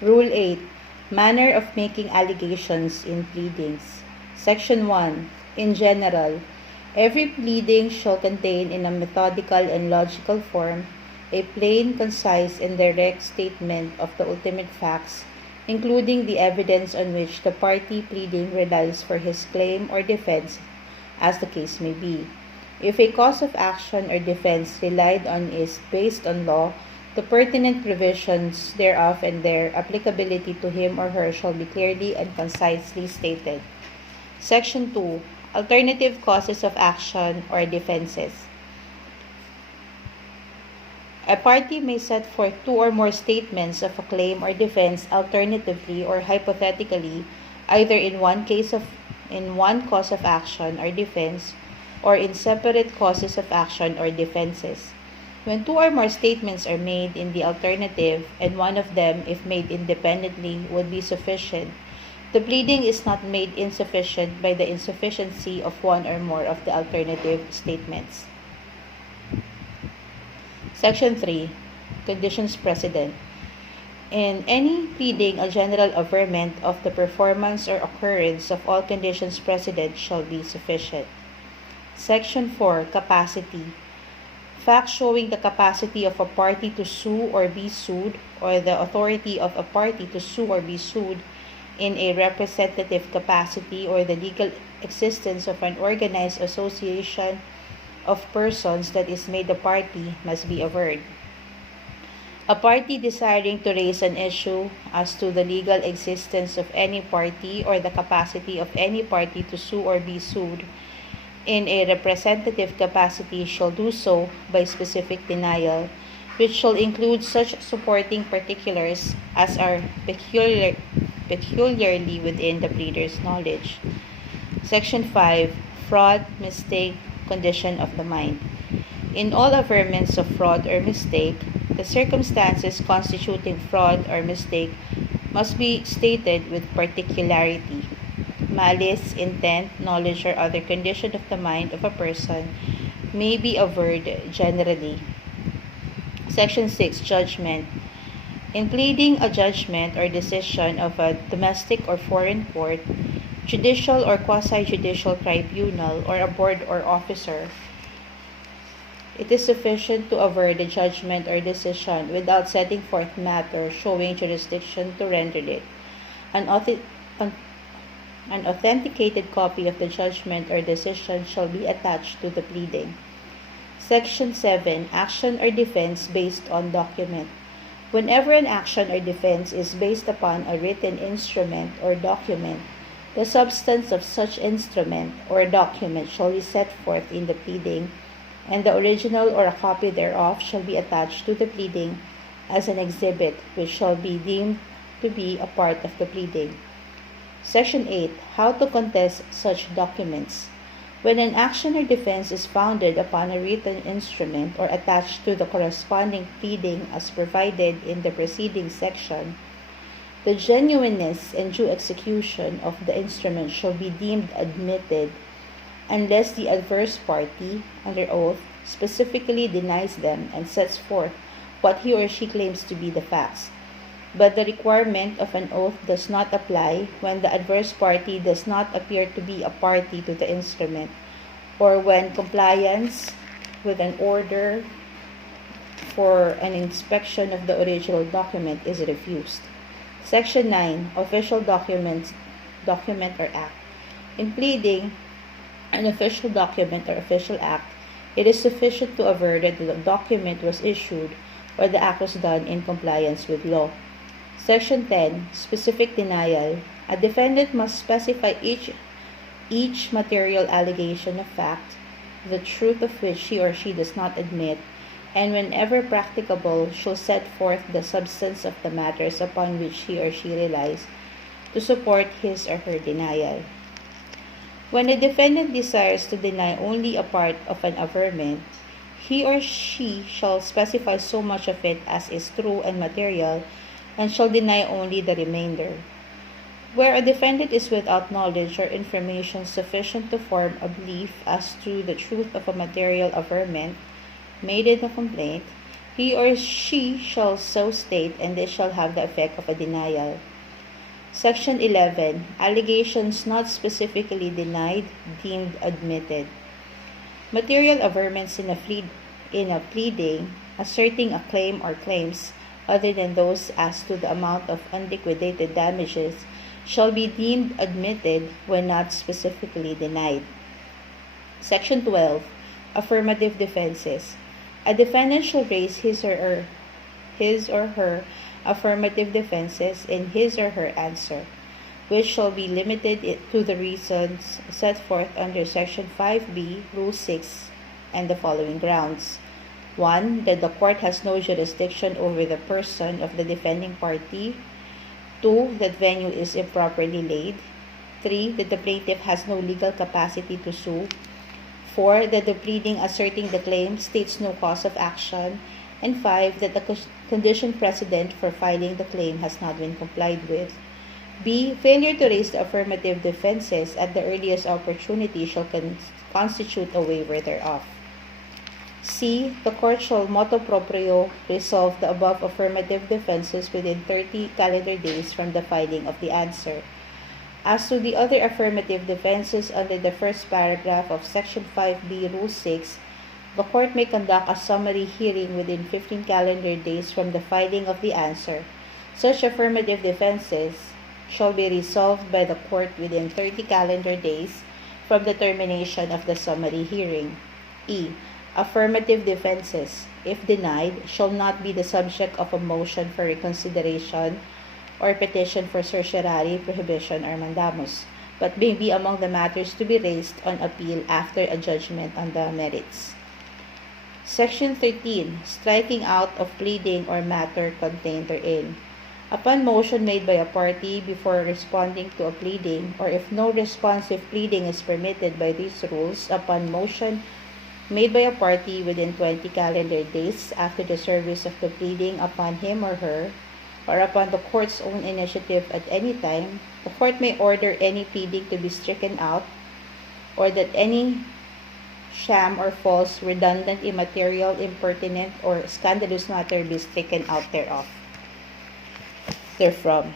Rule 8. Manner of making allegations in pleadings. Section 1. In general, every pleading shall contain in a methodical and logical form a plain, concise, and direct statement of the ultimate facts, including the evidence on which the party pleading relies for his claim or defense, as the case may be. If a cause of action or defense relied on is based on law, the pertinent provisions thereof and their applicability to him or her shall be clearly and concisely stated. Section 2. Alternative causes of action or defenses. A party may set forth two or more statements of a claim or defense alternatively or hypothetically, either in one cause of action or defense, or in separate causes of action or defenses. When two or more statements are made in the alternative, and one of them, if made independently, would be sufficient, the pleading is not made insufficient by the insufficiency of one or more of the alternative statements. Section 3. Conditions precedent. In any pleading, a general averment of the performance or occurrence of all conditions precedent shall be sufficient. Section 4. Capacity. Facts showing the capacity of a party to sue or be sued, or the authority of a party to sue or be sued in a representative capacity, or the legal existence of an organized association of persons that is made a party, must be averred. A party desiring to raise an issue as to the legal existence of any party or the capacity of any party to sue or be sued in a representative capacity shall do so by specific denial, which shall include such supporting particulars as are peculiarly within the pleader's knowledge. Section 5. Fraud, mistake, condition of the mind. In all averments of fraud or mistake, the circumstances constituting fraud or mistake must be stated with particularity. Malice, intent, knowledge, or other condition of the mind of a person may be averred generally. Section 6. Judgment. In pleading a judgment or decision of a domestic or foreign court, judicial or quasi-judicial tribunal, or a board or officer, it is sufficient to aver the judgment or decision without setting forth matter showing jurisdiction to render it. An authenticated copy of the judgment or decision shall be attached to the pleading. Section 7. Action or defense based on document. Whenever an action or defense is based upon a written instrument or document, the substance of such instrument or document shall be set forth in the pleading, and the original or a copy thereof shall be attached to the pleading as an exhibit, which shall be deemed to be a part of the pleading. Section 8. How to contest such documents. When an action or defense is founded upon a written instrument or attached to the corresponding pleading as provided in the preceding section, the genuineness and due execution of the instrument shall be deemed admitted unless the adverse party, under oath, specifically denies them and sets forth what he or she claims to be the facts. But the requirement of an oath does not apply when the adverse party does not appear to be a party to the instrument, or when compliance with an order for an inspection of the original document is refused. Section 9. Official document or act. In pleading an official document or official act, it is sufficient to aver that the document was issued or the act was done in compliance with law. Section 10. Specific denial. A defendant must specify each material allegation of fact, the truth of which he or she does not admit, and whenever practicable shall set forth the substance of the matters upon which he or she relies to support his or her denial. When a defendant desires to deny only a part of an averment, he or she shall specify so much of it as is true and material, and shall deny only the remainder. Where a defendant is without knowledge or information sufficient to form a belief as to the truth of a material averment made in the complaint, He or she shall so state, and this shall have the effect of a denial. Section 11. Allegations not specifically denied, deemed admitted. Material averments in a pleading asserting a claim or claims other than those as to the amount of unliquidated damages shall be deemed admitted when not specifically denied. Section 12. Affirmative defenses. A defendant shall raise his or her affirmative defenses in his or her answer, which shall be limited to the reasons set forth under Section 5B, Rule 6, and the following grounds. 1. That the court has no jurisdiction over the person of the defending party. 2. That venue is improperly laid. 3. That the plaintiff has no legal capacity to sue. 4. That the pleading asserting the claim states no cause of action. And 5. That the condition precedent for filing the claim has not been complied with. B. Failure to raise the affirmative defenses at the earliest opportunity shall constitute a waiver thereof. C. The court shall motu proprio resolve the above affirmative defenses within 30 calendar days from the filing of the answer. As to the other affirmative defenses under the first paragraph of Section 5B, Rule 6, the court may conduct a summary hearing within 15 calendar days from the filing of the answer. Such affirmative defenses shall be resolved by the court within 30 calendar days from the termination of the summary hearing. E. Affirmative defenses, if denied, shall not be the subject of a motion for reconsideration or petition for certiorari, prohibition, or mandamus, but may be among the matters to be raised on appeal after a judgment on the merits. Section 13. Striking out of pleading or matter contained therein. Upon motion made by a party before responding to a pleading, or if no responsive pleading is permitted by these rules, upon motion made by a party within 20 calendar days after the service of the pleading upon him or her, or upon the court's own initiative at any time, the court may order any pleading to be stricken out, or that any sham or false, redundant, immaterial, impertinent, or scandalous matter be stricken out therefrom.